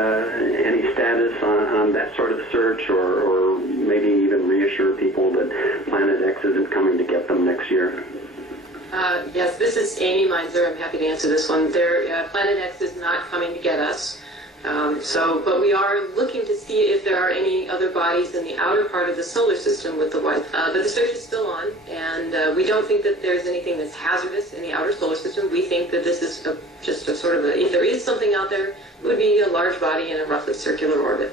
any status on that sort of search, or maybe even reassure people that Planet X isn't coming to get them next year? Yes, this is Amy Meinzer. I'm happy to answer this one. Planet X is not coming to get us. But we are looking to see if there are any other bodies in the outer part of the solar system with the white. But the search is still on, and we don't think that there's anything that's hazardous in the outer solar system. We think that this is just a sort of if there is something out there, it would be a large body in a roughly circular orbit.